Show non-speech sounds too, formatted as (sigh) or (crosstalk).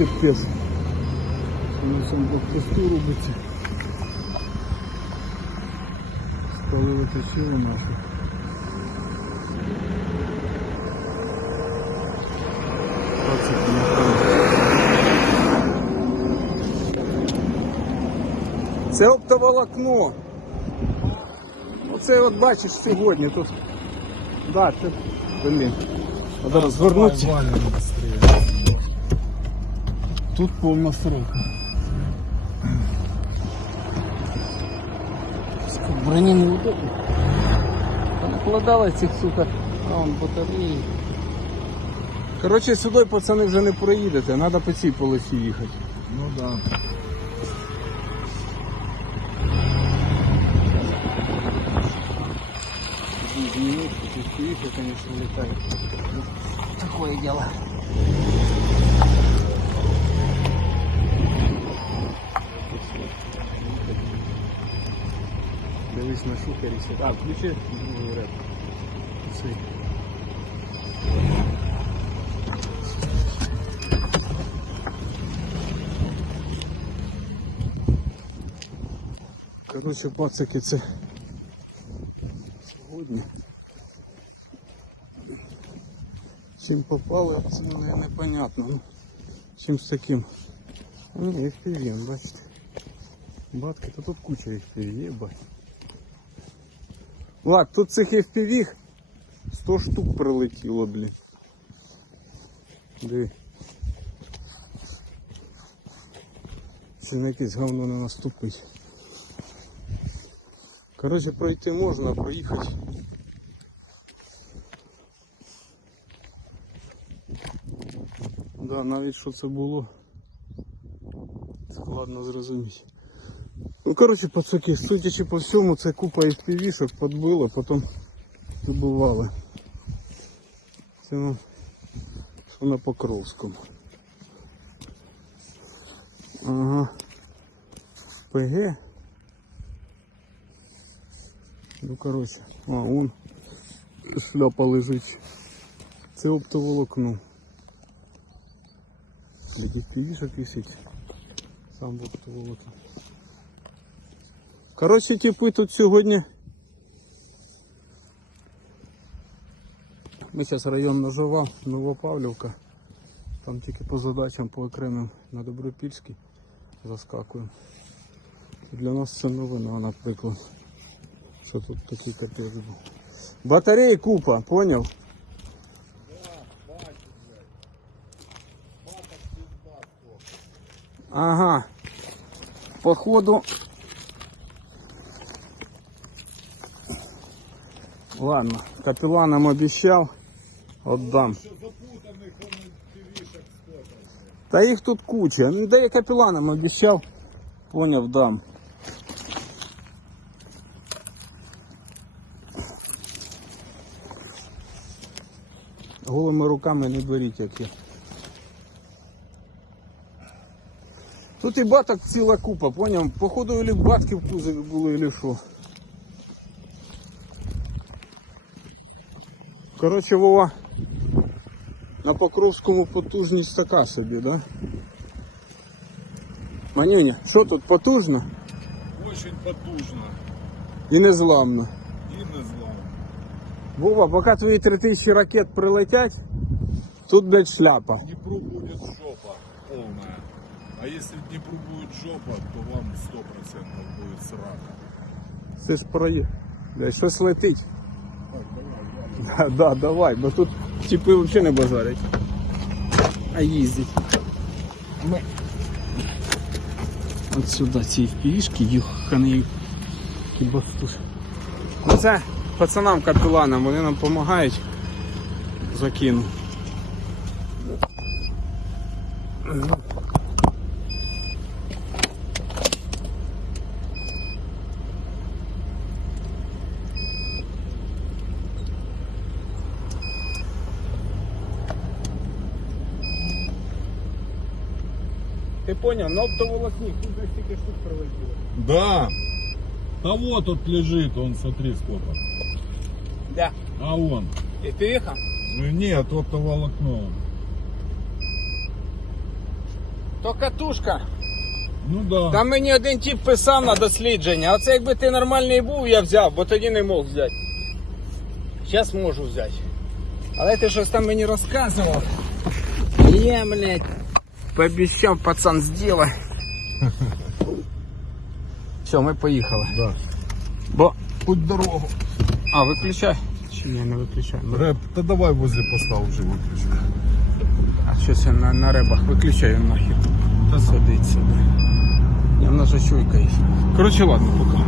капець. На цьому блокпосту робиться. Спалили наші. Пацики. Це оптоволокно. Оце от бачиш сьогодні тут. Да, це, блін. Треба розвернутися. Тут повна срока. Броні не удобно. Накладали цих сука. А вон батареї. Коротше, сюди пацани вже не проїдете, треба по цій полосі їхати. Ну да. Изменить, это, конечно, летает. Такое дело. На. А, включи реп. Цей. Коротше, пацики, це сьогодні. Чим попали, це мене непонятно. Ну, чим з таким. Ні, FPV, бачите. Батки, то тут куча FPV, є, бать. Влад, тут цих FPV 100 штук прилетіло, блін. Диви. Чи на якесь говно не наступить. Коротше, пройти можна, проїхати. Да, навіть що це було. Складно зрозуміти. Ну, коротше, пацаки, судячи по всьому, це купа FPV-шок подбило, потім добували. Це ну, що на Покровському. Ага. ПГ. Ну, коротше, а, вон шляпа лежить. Це оптоволокно. Блядь, півішок висить. Сам оптоволокно. Коротше, типи тут сьогодні. Ми зараз район Ножова, Новопавлівка. Там тільки по задачам по окремим на Добропільський заскакуємо. Для нас це новина, наприклад. Що тут такий капець був. Батареї купа, поняв? Ага. Походу. Ладно, капелланам обещал, отдам. Та їх тут куча. Ну, да я капелланам обещал, поняв, дам. Голими руками не беріть як я. Тут і баток ціла купа, поняв? Походу или батки в кузові були, или що. Коротше, Вова, на Покровському потужність така собі, да? Манюня, що тут потужно Очень потужно і незламно. и не зло. Вова, поки твої 3000 ракет прилетять, тут блядь, шляпа. Днепру будет жопа полная. А если Днепру будет жопа, то вам 100% будет срака. Це ж проє. Блядь, щось летить. Да, (laughs) да, давай, бо тут типи взагалі не базарять. А їздять. Ми... От сюди ці впівішки, юханий кібастус. Ну це пацанам капеланам, вони нам допомагають. Закину. Ти поняв, на оптоволокні, тут десь тільки штук прилетіло. Да. А вот тут лежит, он смотри сколько. Де? А он. І ти їхав? Ну нет, вот то волокно. То катушка. Ну да. Там мені один тип писав на дослідження. Оце якби ти нормальний був, я взяв, бо тоді не мог взяти. Зараз можу взяти. Але ти щось там мені розказував. Я, блядь, Пообіцяв пацан зробить. Все, ми поїхали. Да. Бо. Путь дорогу. А, виключай. Чи ні, не виключай. Реп, та давай возле поста вже виключи. А щось я на, на ребах виключаю нахер. Та сидить сюди. Я в нас же чуйка є. Коротше, ладно, пока.